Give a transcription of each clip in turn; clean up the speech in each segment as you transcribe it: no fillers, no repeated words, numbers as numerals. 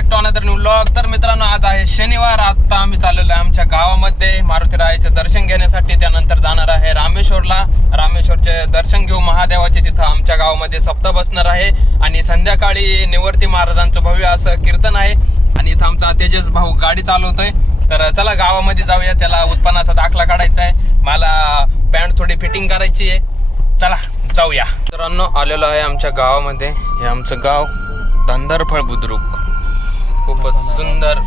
Back to another new vlog. तर मित्रांनो, आज आहे शनिवार। आता आम्ही चाललेलो आहे आमच्या गावामध्ये मारुतीरायाचे दर्शन घेण्यासाठी। त्यानंतर जाणार आहे रामेश्वरला। रामेश्वरचे दर्शन घेऊ महादेवाचे। तिथं आमच्या गावामध्ये सप्ताह बसणार आहे आणि संध्याकाळी निवर्ती महाराजांचं भव्य असं कीर्तन आहे। आणि इथं आमचा तेजस भाऊ गाडी चालवतोय। तर चला गावामध्ये जाऊया, त्याला उत्पन्नाचा दाखला काढायचा आहे। मला पॅन्ट थोडी फिटिंग करायची आहे। चला जाऊया। मित्रांनो, आलेलो आहे आमच्या गावामध्ये। हे आमचं गाव धंदरफळ बुद्रुक, खूपच सुंदर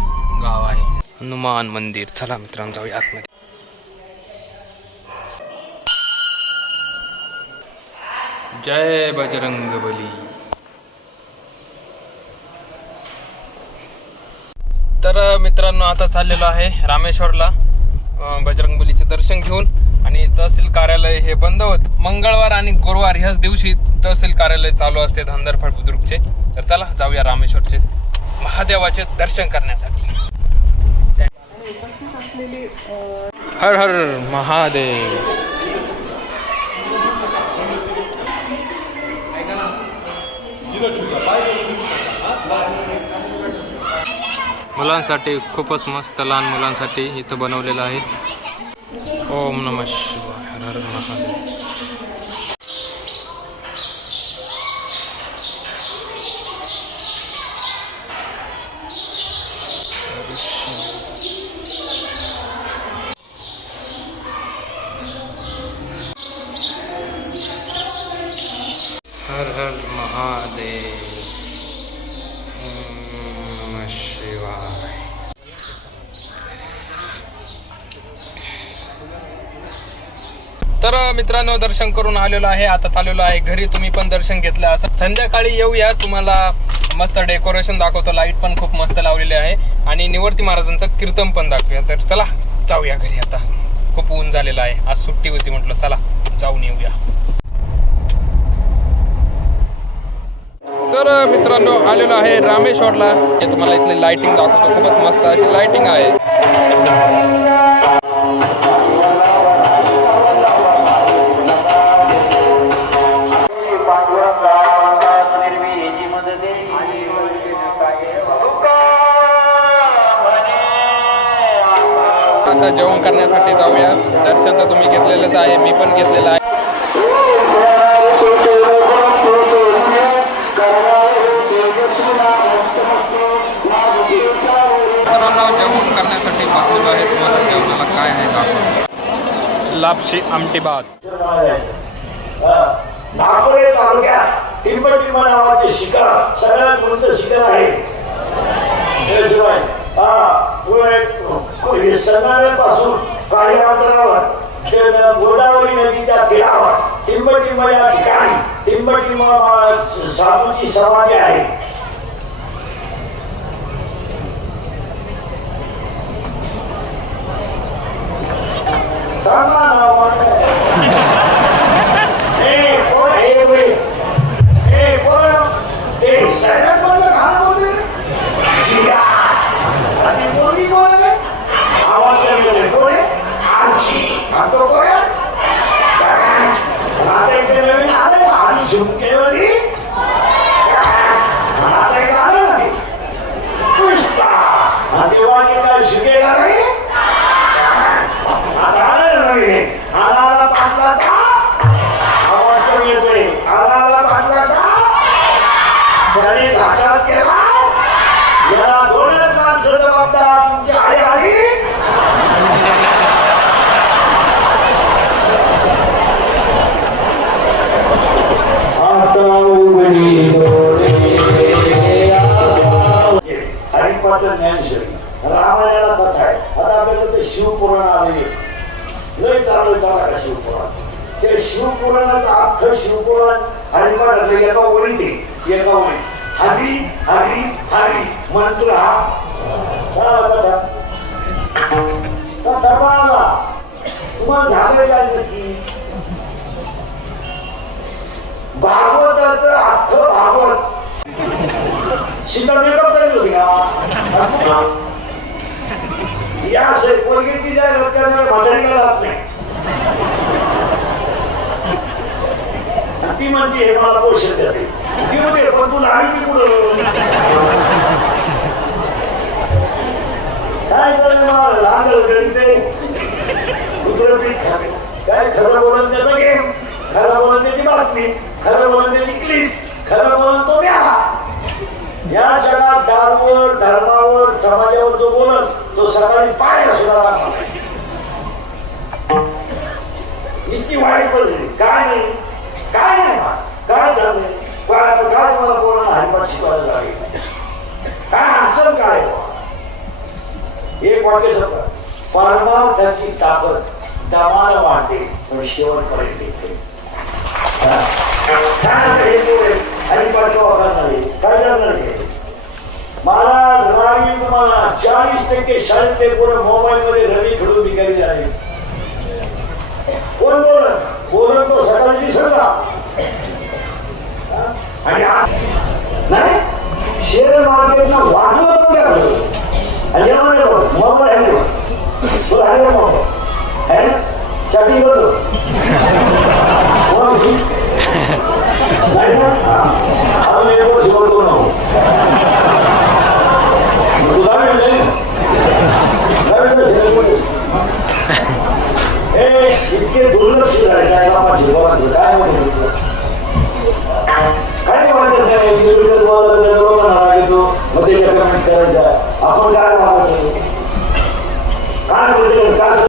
गाव आहे। हनुमान मंदिर। चला मित्रांनो जाऊया आतमध्ये। जय बजरंगबली। तर मित्रांनो, आता चाललेलो आहे रामेश्वरला बजरंगबलीचे दर्शन घेऊन। आणि तहसील कार्यालय हे बंद होत। मंगळवार आणि गुरुवार ह्याच दिवशी तहसील कार्यालय चालू असते धंदरफळ बुद्रुकचे। तर चला जाऊया रामेश्वरचे महादेवाचे दर्शन करण्यासाठी। हर हर महादेव। मुलांसाठी खूपच मस्त, लहान मुलांसाठी इथं बनवलेलं आहे। ओम नमः शिवाय। हर हर महादेव। हर हर महादेव। ओम नमः शिवाय। तर मित्रांनो, दर्शन करून आलेलो आहे। आता चाललेलो आहे घरी। तुम्ही पण दर्शन घेतलं असं। संध्याकाळी येऊया, तुम्हाला मस्त डेकोरेशन दाखवतो। लाईट पण खूप मस्त लावलेली आहे आणि निवर्ती महाराजांचं कीर्तन पण दाखवूया। तर चला जाऊया घरी। आता खूप ऊन झालेलं आहे, आज सुट्टी होती, म्हटलं चला जाऊन येऊया। तर मित्रांनो, आलेलो आहे रामेश्वरला। ते तुम्हाला इथली लाइटिंग दाखवतो। खूपच मस्त अशी लाइटिंग आहे। आता जेवण करण्यासाठी जाऊया। दर्शन तर तुम्ही घेतलेलंच आहे, मी पण घेतलेलं आहे। जेवण करण्यासाठी बसलेलो आहे। तुम्हाला जेवणाला काय आहे दाखवतो। लापशी आमटी भात। नागपूर तालुक्यात टिंबटिंब नावाचे शिखर सगळ्यात उंच शिखर आहे। पासून काही अंतरावर गोदावरी नदीच्या तीरावर टिंबटिंब या ठिकाणी टिंबटिंब साधूची समाधी आहे। झुमकेवरी पुष्पा देवाने काय शिकेला नाही। आता आलं नवीन आला पाटला का आवाज कमी येतोय। आला पाटला का त्याने घाटात केला। याला दोनच माणसं जबाबदार, तुमची आई आली रामायणाला कथा आहे। आता आपल्याला ते शिवपुराण आले, लय चालू का शिवपुराण। ते शिवपुराणाचं अख्खं शिवपुराण हरिपाठातलं एका ओळीत आहे। एका ओळी हरी हरी हरी मंत्र हा धर्माला तुम्हाला झालं काय नक्की। भागवताचं अख्खं भागवत सीता मेकअप करत होती का? या पोरगी जाहिरात करणाऱ्या म्हातारीला जात नाही। ती म्हणते हे मला पोषण देते, ती म्हणते पण तू लागली पुढं मला लागलं गणिते कुत्र पीठ खाते काय खरं बोलून त्याचा गेम खरं बोलून त्याची बातमी खरं बोलून त्याची क्लिप खरं बोलून तो द्या या जगात दारूवर धर्मावर समाजावर जो बोलत तो सकाळी पायाला सुद्धा लागणार इतकी वाईट पडली काय नाही काय झालं काय मला कोणाला हरिपाठ शिकवायला लागेल काय अडचण काय एक वाक्य सगळं परमार्थाची ताकद दमाला वाढते पण शेवटपर्यंत येते हरिपाठ नाही काय करणार मला रावी तुम्हाला 40% शाळेतले पोरं मोबाईल मध्ये रवी खेळून विकायला झाले कोण बोलत तो सकाळी दिसत आणि नाही शेअर मार्केटला वाटलं मोबाईल आहे तुला आहे मोबाईल आहे ना चॅटिंग करतो नाही ना आम्ही एक वर्ष करतो ना तुला इतके दुर्लक्ष झाले काय बापाची काय म्हणतो काय वाटत नाही लोकांना येतो मग ते कमेंट करायचा आपण काय वाटत काय